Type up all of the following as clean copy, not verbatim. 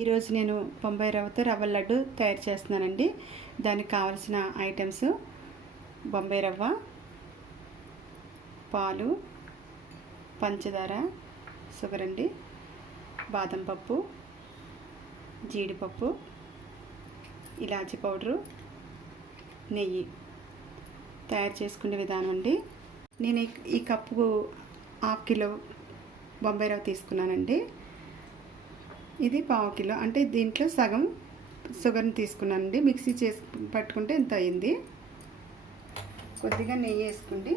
ఈరోజు నేను బొంబాయి రవ్వతో రవ్వ లడ్డు తయారు చేస్తున్నానండి. దానికి కావాల్సిన ఐటమ్స్ బొంబాయి రవ్వ, పాలు, పంచదార, షుగర్ అండి, బాదం పప్పు, జీడిపప్పు, ఇలాచీ పౌడరు, నెయ్యి. తయారు చేసుకునే విధానం అండి. నేను ఈ కప్పు 1/2 కిలో బొంబాయి రవ్వ తీసుకున్నానండి. ఇది 1/4 కిలో, అంటే దీంట్లో సగం షుగర్ని తీసుకున్నానండి. మిక్సీ చేసి పట్టుకుంటే ఇంత అయింది. కొద్దిగా నెయ్యి వేసుకోండి.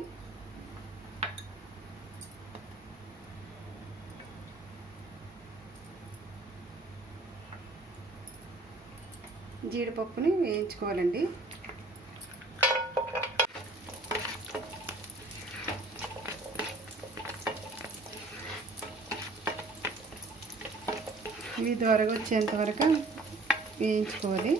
జీడిపప్పుని వేయించుకోవాలండి. ఇవి దోరగా వచ్చేంత వరకు వేయించుకోవాలి.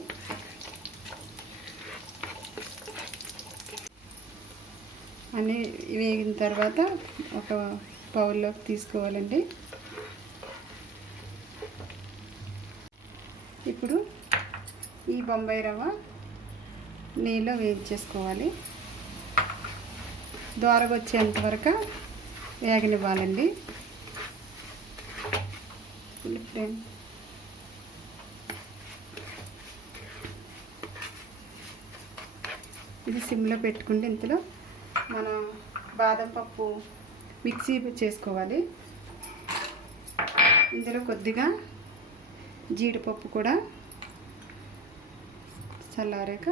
అన్నీ వేగిన తర్వాత ఒక బౌల్లోకి తీసుకోవాలండి. ఇప్పుడు ఈ బొంబాయి రవ్వ నెయ్యిలో వేయించేసుకోవాలి. దోరగా వచ్చేంత వరకు వేగనివ్వాలండి. ఇది సిమ్లో పెట్టుకుంటే ఇంతలో మనం బాదం పప్పు మిక్సీ చేసుకోవాలి. ఇందులో కొద్దిగా జీడిపప్పు కూడా చల్లారాక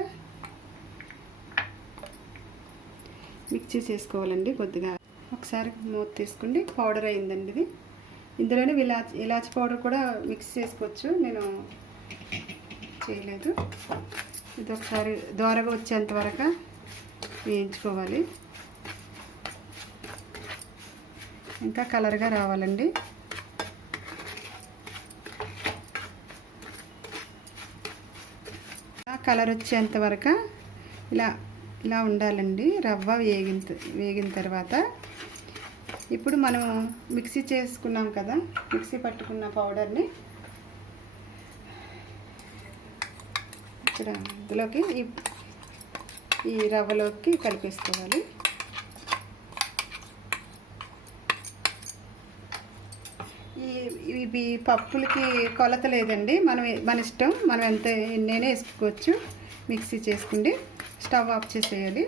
మిక్సీ చేసుకోవాలండి. కొద్దిగా ఒకసారి మూత తీసుకుంటే పౌడర్ అయిందండి ఇది. ఇందులోనే ఇలాచి పౌడర్ కూడా మిక్స్ చేసుకోవచ్చు, నేను చేయలేదు. ఇది ఒకసారి దోరగా వచ్చేంత వరకు వేయించుకోవాలి. ఇంకా కలర్గా రావాలండి. కలర్ వచ్చేంత వరకు ఇలా ఉండాలండి. రవ్వ వేగిన తర్వాత ఇప్పుడు మనం మిక్సీ చేసుకున్నాం కదా, మిక్సీ పట్టుకున్న పౌడర్ని ఇక్కడ ఇందులోకి ఈ రవ్వలోకి కలిపేసుకోవాలి. ఇవి పప్పులకి కొలత లేదండి, మన ఇష్టం. మనం ఎన్నైనా వేసుకోవచ్చు. మిక్సీ చేసుకుంటే స్టవ్ ఆఫ్ చేసేయాలి.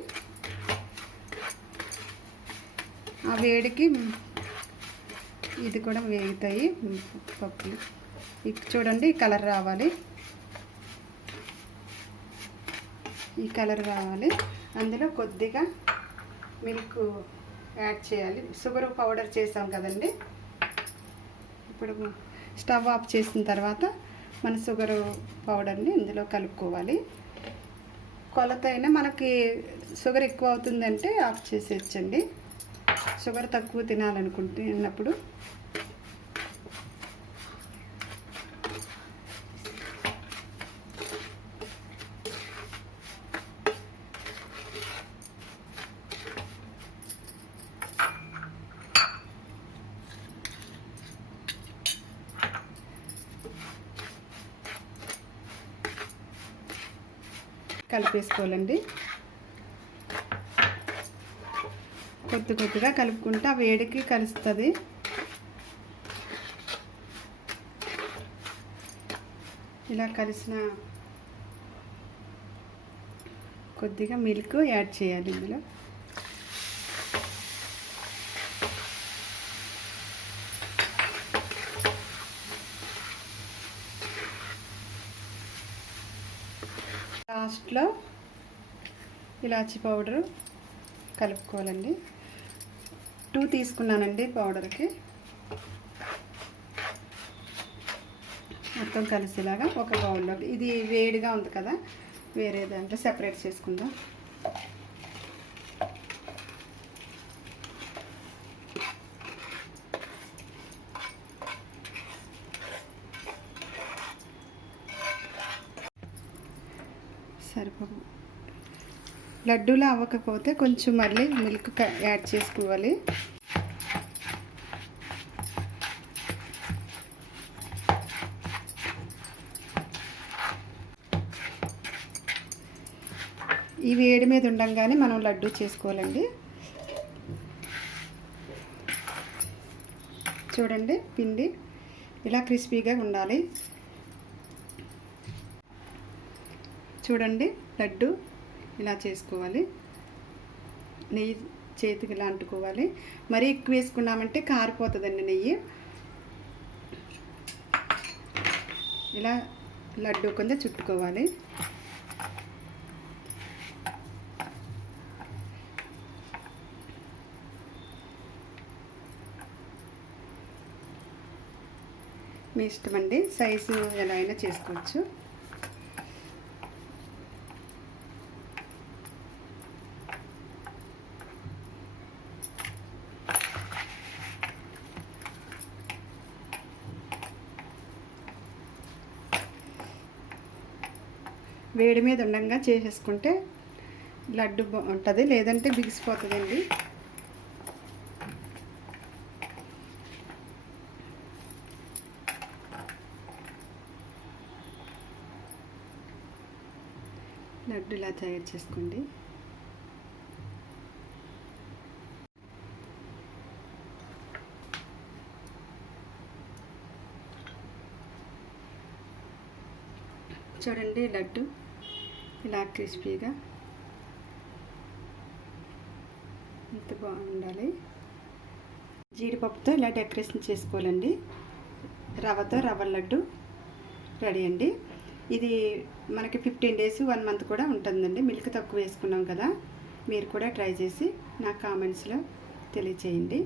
ఆ వేడికి ఇది కూడా వేగుతాయి పప్పులు. చూడండి, ఈ కలర్ రావాలి. ఈ కలర్ రావాలి. అందులో కొద్దిగా మిల్క్ యాడ్ చేయాలి. షుగర్ పౌడర్ చేసాం కదండి. ఇప్పుడు స్టవ్ ఆఫ్ చేసిన తర్వాత మన షుగర్ పౌడర్ని ఇందులో కలుపుకోవాలి. కొలత అయినా మనకి షుగర్ ఎక్కువ అవుతుందంటే ఆఫ్ చేసేయచ్చండి. షుగర్ తక్కువ తినాలనుకుంటున్నప్పుడు కలిపేసుకోవాలండి. కొద్దిగా కలుపుకుంటే ఆ వేడికి కలుస్తుంది. ఇలా కలిసిన కొద్దిగా మిల్క్ యాడ్ చేయాలి ఇందులో. లాస్ట్లో ఇలాచీ పౌడరు కలుపుకోవాలండి. 2 తీసుకున్నానండి పౌడర్కి. మొత్తం కలిసేలాగా ఒక బౌల్లో. ఇది వేడిగా ఉంది కదా, వేరే దాంట్లో సెపరేట్ చేసుకుందాం. సరిపోదు. లడ్డూలా అవ్వకపోతే కొంచెం మళ్ళీ మిల్క్ యాడ్ చేసుకోవాలి. ఈ వేడి మీద ఉండంగానే మనం లడ్డు చేసుకోవాలండి. చూడండి, పిండి ఇలా క్రిస్పీగా ఉండాలి. చూడండి, లడ్డు ఇలా చేసుకోవాలి. నెయ్యి చేతికి ఇలా అంటుకోవాలి. మరీ ఎక్కువ వేసుకున్నామంటే కారిపోతుందండి నెయ్యి. ఇలా లడ్డు కింద చుట్టుకోవాలి. మీ ఇష్టం అండి, సైజు ఎలా అయినా చేసుకోవచ్చు. వేడి మీద ఉండంగా చేసేసుకుంటే లడ్డు బాగుంటుంది, లేదంటే బిగిసిపోతుందండి. లడ్డు ఇలా తయారు చేసుకోండి. చూడండి, లడ్డు ఇలా క్రిస్పీగా ఎంత బాగుండాలి. జీడిపప్పుతో ఇలా డెకరేషన్ చేసుకోవాలండి. రవ్వతో రవ్వ లడ్డు రెడీ అండి. ఇది మనకి 15 days 1 month కూడా ఉంటుందండి. మిల్క్ తక్కువ వేసుకున్నాం కదా. మీరు కూడా ట్రై చేసి నా కామెంట్స్లో తెలియచేయండి.